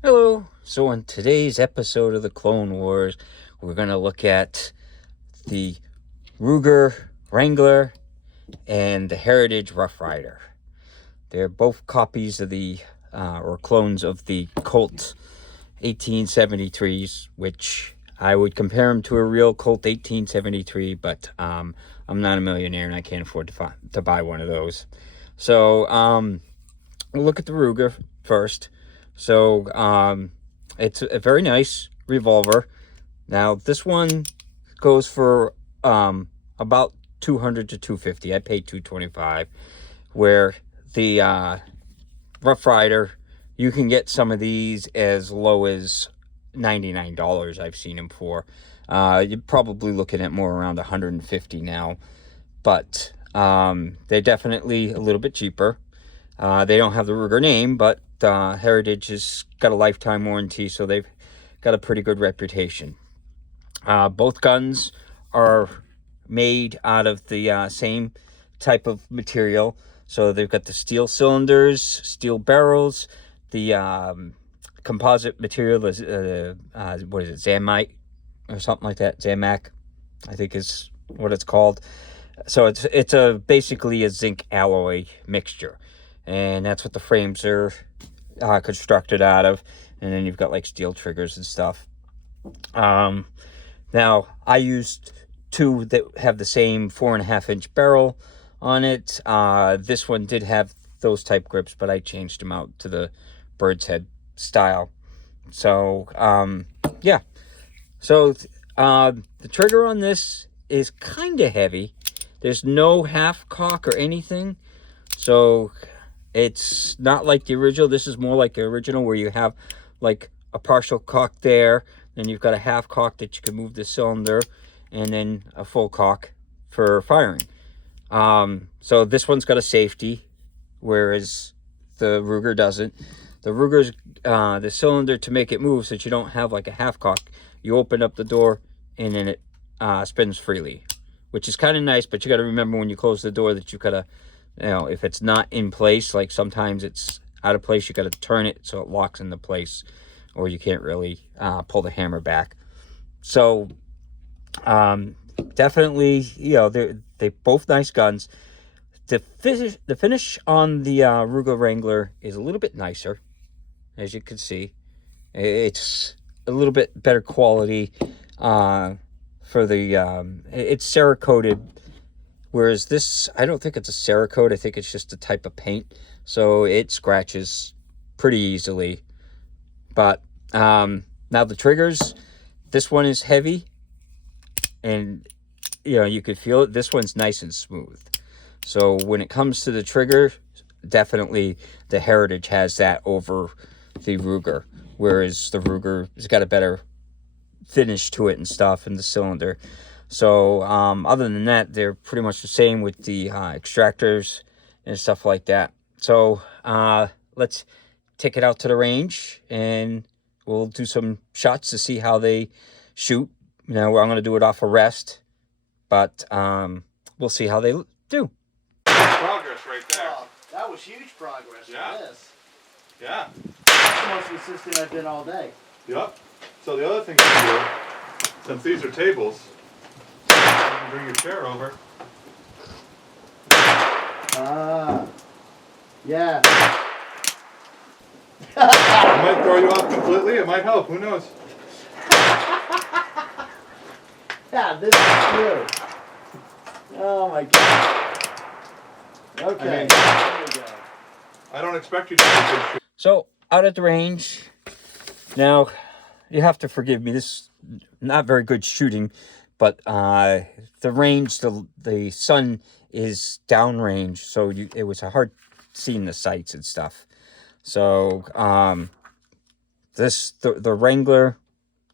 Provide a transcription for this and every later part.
Hello. So in today's episode of the Clone Wars, we're going to look at the Ruger Wrangler and the Heritage Rough Rider. They're both copies of or clones of the Colt 1873s, which I would compare them to a real Colt 1873, but I'm not a millionaire and I can't afford to buy one of those. So we'll look at the Ruger first. So it's a very nice revolver. Now this one goes for about 200 to 250. I paid 225. Where the Rough Rider, you can get some of these as low as $99. I've seen them for. You're probably looking at more around 150 now, but they're definitely a little bit cheaper. They don't have the Ruger name, but Heritage has got a lifetime warranty, so they've got a pretty good reputation. Both guns are made out of the same type of material. So they've got the steel cylinders, steel barrels, the composite material is, what is it, Zamite or something like that? Zamac, I think is what it's called. So it's basically a zinc alloy mixture. And that's what the frames are constructed out of. And then you've got like steel triggers and stuff. Now, I used two that have the same 4.5-inch barrel on it. This one did have those type grips, but I changed them out to the bird's head style. So, yeah. So, the trigger on this is kind of heavy. There's no half cock or anything. So, it's not like the original. This is more like the original where you have like a partial cock there. Then you've got a half cock that you can move the cylinder, and then a full cock for firing. So this one's got a safety, whereas the Ruger doesn't. The Ruger's the cylinder to make it move so that you don't have like a half cock. You open up the door and then it spins freely, which is kind of nice, but you got to remember when you close the door that you got to, if it's not in place, like sometimes it's out of place, you got to turn it so it locks into place, or you can't really pull the hammer back. So definitely, they both nice guns. The finish on the Ruger Wrangler is a little bit nicer, as you can see. It's a little bit better quality for the it's Cerakoted, whereas this, I don't think it's a Cerakote. I think it's just a type of paint, so it scratches pretty easily. But now the triggers, this one is heavy, and you could feel it. This one's nice and smooth. So when it comes to the trigger, definitely the Heritage has that over the Ruger, whereas the Ruger has got a better finish to it and stuff in the cylinder. So other than that, they're pretty much the same with the extractors and stuff like that. So let's take it out to the range and we'll do some shots to see how they shoot. I'm going to do it off a rest, but we'll see how they do. Progress right there. Oh, that was huge progress. Yeah. This. Yeah. That's the most consistent I've been all day. Yep. So the other thing you can do, since these are tables, you can bring your chair over. Yeah. It might throw you off completely. It might help. Who knows? Yeah, this is true. Oh my god. Okay. There we go. I don't expect you to be a good shooter. So out at the range, now you have to forgive me. This is not very good shooting, but the range, the sun is downrange, so it was hard seeing the sights and stuff. So the Wrangler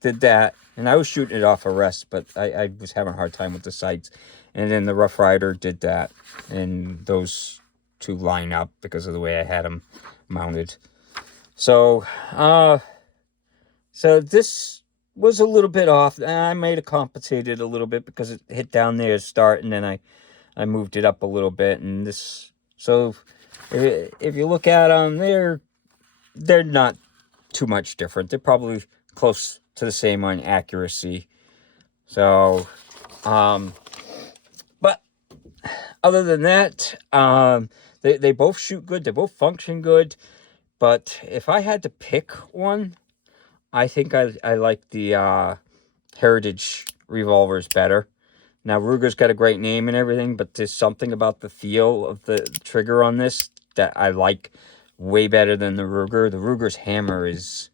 did that, and I was shooting it off a rest, but I was having a hard time with the sights. And then the Rough Rider did that, and those two line up because of the way I had them mounted. So this was a little bit off. I might have compensated a little bit because it hit down there to start, and then I moved it up a little bit. And this, so if you look at them, they're not too much different. They're probably close to the same on accuracy. So, but other than that, they both shoot good. They both function good. But if I had to pick one, I think I like the Heritage revolvers better. Now, Ruger's got a great name and everything, but there's something about the feel of the trigger on this that I like way better than the Ruger. The Ruger's hammer is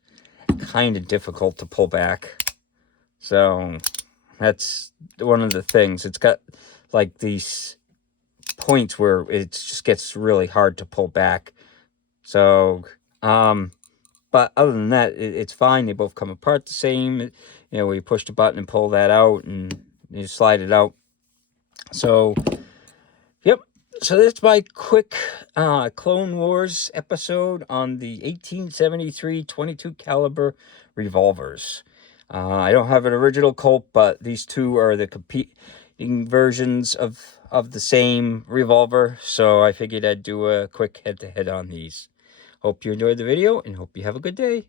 kind of difficult to pull back. So, that's one of the things. It's got, like, these points where it just gets really hard to pull back. So, but other than that, it's fine. They both come apart the same. You know, where you push the button and pull that out, and you slide it out. So, yep. So that's my quick Clone Wars episode on the 1873 22 caliber revolvers. I don't have an original Colt, but these two are the competing versions of the same revolver. So I figured I'd do a quick head-to-head on these. Hope you enjoyed the video, and hope you have a good day.